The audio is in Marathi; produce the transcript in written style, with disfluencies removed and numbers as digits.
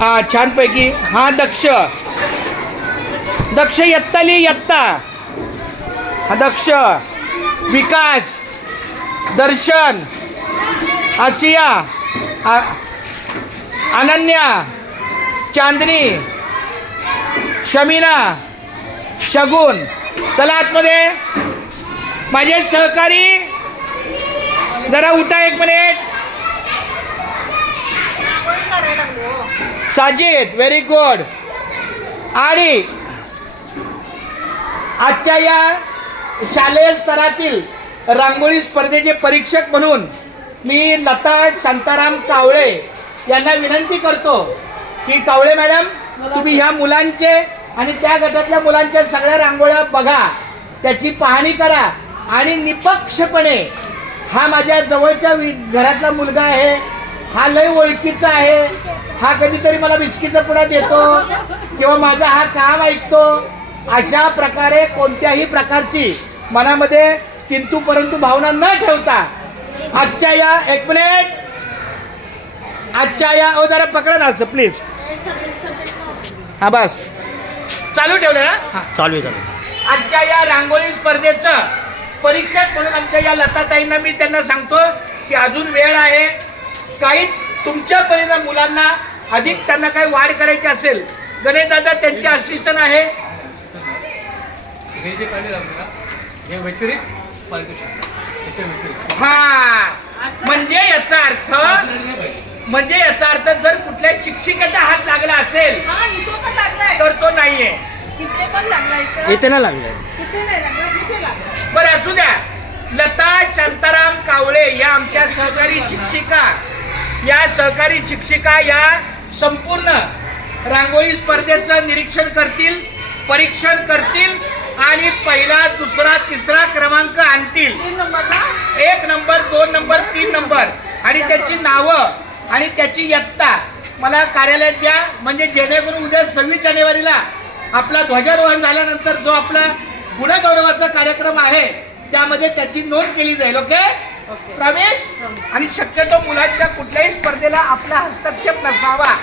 छानपैकी. हा दक्ष दक्ष यत्ताली यत्ता. हा दक्ष, विकास, दर्शन, आसिया, अनन्या, चांदनी, शमीना, शगुन. चला आतमध्ये. माझे सहकारी जरा उठा एक मिनिट. Sajid, very good. आणि आजच्या या शालेय स्तरातील रांगोळी स्पर्धेचे परीक्षक म्हणून मी लता शांताराम कावळे यांना विनंती करतो की कावळे मॅडम, तुम्ही ह्या मुलांचे आणि त्या गटातल्या मुलांच्या सगळ्या रांगोळ्या बघा, त्याची पाहणी करा आणि निपक्षपणे हा माझ्या जवळच्या घरातला मुलगा आहे, हा लय ओळखीचा आहे, हा कधीतरी मला बिस्किटचा पुडा देतो किंवा माझा हा काम ऐकतो, अशा प्रकारे कोणत्याही प्रकारची मनामध्ये किंतु परंतु भावना न ठेवता आजच्या या एक मिनिट आजच्या या जरा पकडा ना असं प्लीज. हा बस चालू ठेवलं ना. हा चालू आहे. आजच्या या रांगोळी स्पर्धेचं परीक्षक म्हणून आमच्या या लताताईंना मी त्यांना सांगतो की अजून वेळ आहे. काही तुमच्या परीने मुलांना अधिक त्यांना काही वाढ करायची असेल, गणेश दादा त्यांचे असिस्टंट आहे. हे जे काढले आपल्याला हे व्यतिरिक्त हा म्हणजे याचा अर्थ जर कुठल्या शिक्षिकेचा हात लागला असेल तर तो नाहीये. इथे ना लागलाय. बरं असू द्या. लता शांताराम कावळे या आमच्या सहकारी शिक्षिका या संपूर्ण रांगोळी स्पर्धेचं निरीक्षण करतील, परीक्षण करतील आणि पहिला, दुसरा, तिसरा क्रमांक आणतील. 1 नंबर, 2 नंबर, 3 नंबर आणि त्याची नावं आणि त्याची इयत्ता मला कार्यालयात द्या, म्हणजे जेणेकरून उद्या 26 जानेवारीला आपला ध्वजारोहण झाल्यानंतर जो आपला गुणगौरवाचा कार्यक्रम आहे त्यामध्ये त्याची नोंद केली जाईल. ओके प्रवेश. आणि शक्यतो मुलांच्या कुठल्याही स्पर्धेला आपला हस्तक्षेप नसावा.